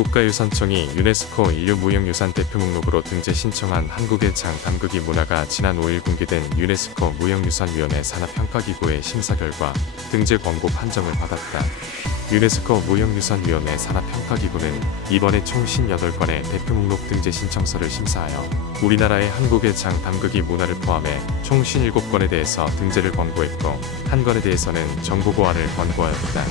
국가유산청이 유네스코 인류무형유산 대표 목록으로 등재 신청한 한국의 장 담그기 문화가 지난 5일 공개된 유네스코 무형유산위원회 산하평가기구의 심사 결과 등재 권고 판정을 받았다. 유네스코 무형유산위원회 산하평가기구는 이번에 총 58건의 대표 목록 등재 신청서를 심사하여 우리나라의 한국의 장 담그기 문화를 포함해 총 57건에 대해서 등재를 권고했고 한 건에 대해서는 정보 고안을 권고하였다.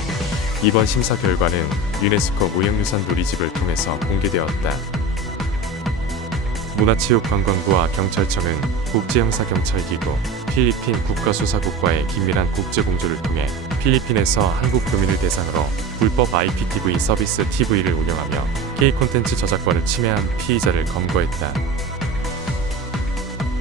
이번 심사 결과는 유네스코 무형유산 누리집을 통해서 공개되었다. 문화체육관광부와 경찰청은 국제형사경찰기구, 필리핀 국가수사국과의 긴밀한 국제공조를 통해 필리핀에서 한국 교민을 대상으로 불법 IPTV 서비스 TV를 운영하며 K콘텐츠 저작권을 침해한 피의자를 검거했다.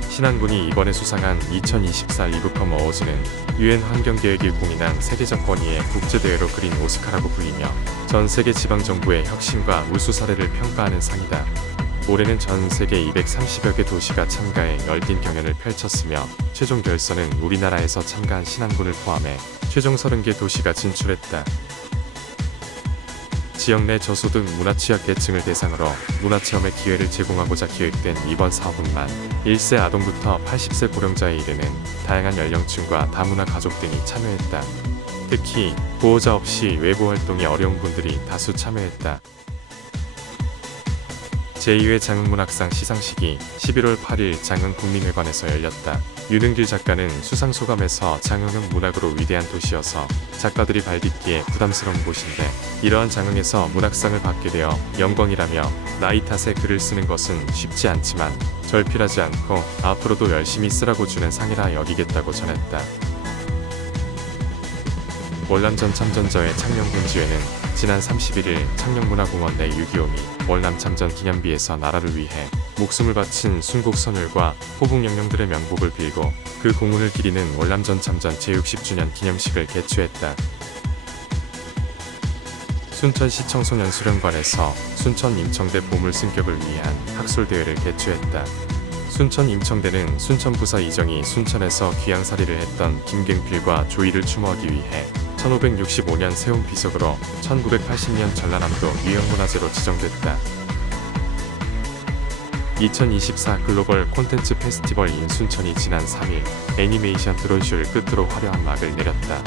신한군이 이번에 수상한 2024 리브컴 어워즈는 유엔 환경계획이 공인한 세계적 권위의 국제대회로 그린 오스카라고 불리며 전 세계 지방정부의 혁신과 우수 사례를 평가하는 상이다. 올해는 전 세계 230여 개 도시가 참가해 열띤 경연을 펼쳤으며 최종 결선은 우리나라에서 참가한 신한군을 포함해 최종 30개 도시가 진출했다. 지역 내 저소득 문화취약 계층을 대상으로 문화체험의 기회를 제공하고자 기획된 이번 사업은 만 1세 아동부터 80세 고령자에 이르는 다양한 연령층과 다문화 가족 등이 참여했다. 특히 보호자 없이 외부 활동이 어려운 분들이 다수 참여했다. 제2회 장흥문학상 시상식이 11월 8일 장흥국민회관에서 열렸다. 윤은길 작가는 수상소감에서 장흥은 문학으로 위대한 도시여서 작가들이 발딛기에 부담스러운 곳인데 이러한 장흥에서 문학상을 받게 되어 영광이라며 나이 탓에 글을 쓰는 것은 쉽지 않지만 절필하지 않고 앞으로도 열심히 쓰라고 주는 상이라 여기겠다고 전했다. 월남전 참전저의 창녕군지회는 지난 31일 창녕문화공원 내 6.25 및 월남 참전 기념비에서 나라를 위해 목숨을 바친 순국선열과 호국영령들의 명복을 빌고 그 공훈을 기리는 월남전 참전 제60주년 기념식을 개최했다. 순천시 청소년 수련관에서 순천 임청대 보물 승격을 위한 학술대회를 개최했다. 순천 임청대는 순천부사 이정이 순천에서 귀양살이를 했던 김갱필과 조이를 추모하기 위해 1565년 세운 비석으로 1980년 전라남도 유형문화재로 지정됐다. 2024 글로벌 콘텐츠 페스티벌 인 순천이 지난 3일 애니메이션 드론쇼를 끝으로 화려한 막을 내렸다.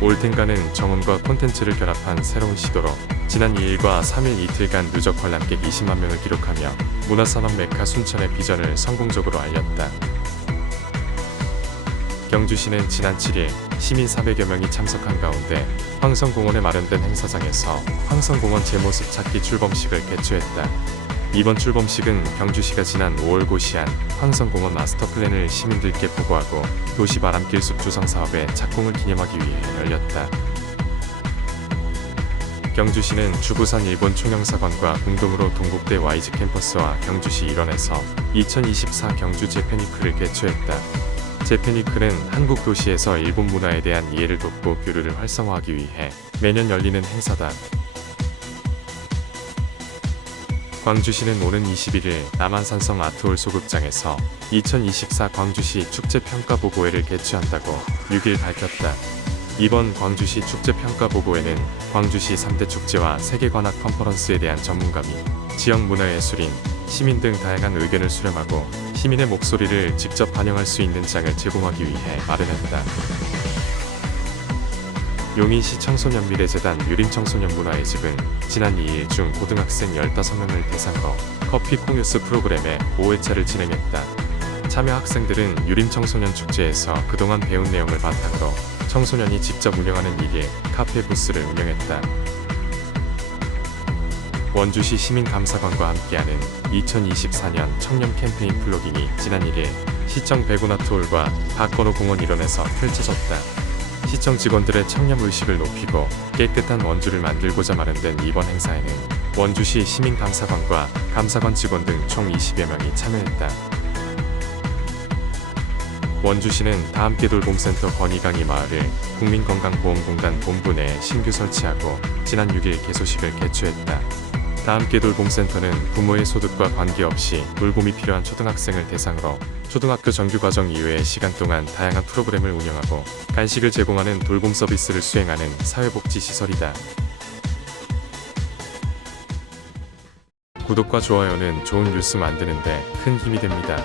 올텐가는 정음과 콘텐츠를 결합한 새로운 시도로 지난 2일과 3일 이틀간 누적 관람객 20만 명을 기록하며 문화산업 메카 순천의 비전을 성공적으로 알렸다. 경주시는 지난 7일 시민 400여 명이 참석한 가운데 황성공원에 마련된 행사장에서 황성공원 제모습 찾기 출범식을 개최했다. 이번 출범식은 경주시가 지난 5월 고시한 황성공원 마스터플랜을 시민들께 보고하고 도시 바람길 숲 조성 사업의 착공을 기념하기 위해 열렸다. 경주시는 주부산 일본 총영사관과 공동으로 동국대 YG 캠퍼스와 경주시 일원에서 2024 경주 재패니크를 개최했다. 재패니크는 한국 도시에서 일본 문화에 대한 이해를 돕고 교류를 활성화하기 위해 매년 열리는 행사다. 광주시는 오는 21일 남한산성 아트홀 소극장에서 2024 광주시 축제평가보고회를 개최한다고 6일 밝혔다. 이번 광주시 축제평가보고회는 광주시 3대 축제와 세계관악 컨퍼런스에 대한 전문가 및 지역문화예술인, 시민 등 다양한 의견을 수렴하고 시민의 목소리를 직접 반영할 수 있는 장을 제공하기 위해 마련했다. 용인시 청소년미래재단 유림청소년문화의 집은 지난 2일 중 고등학생 15명을 대상으로 커피 콩뉴스 프로그램에 5회차를 진행했다. 참여 학생들은 유림청소년축제에서 그동안 배운 내용을 바탕으로 청소년이 직접 운영하는 1일 카페 부스를 운영했다. 원주시 시민감사관과 함께하는 2024년 청년 캠페인 플로깅이 지난 1일 시청 백운아트홀과 박건호 공원 일원에서 펼쳐졌다. 시청 직원들의 청렴의식을 높이고 깨끗한 원주를 만들고자 마련된 이번 행사에는 원주시 시민감사관과 감사관 직원 등 총 20여 명이 참여했다. 원주시는 다함께 돌봄센터 건의강이 마을을 국민건강보험공단 본부 내에 신규 설치하고 지난 6일 개소식을 개최했다. 다함께 돌봄센터는 부모의 소득과 관계없이 돌봄이 필요한 초등학생을 대상으로 초등학교 정규과정 이외의 시간 동안 다양한 프로그램을 운영하고 간식을 제공하는 돌봄 서비스를 수행하는 사회복지시설이다. 구독과 좋아요는 좋은 뉴스 만드는데 큰 힘이 됩니다.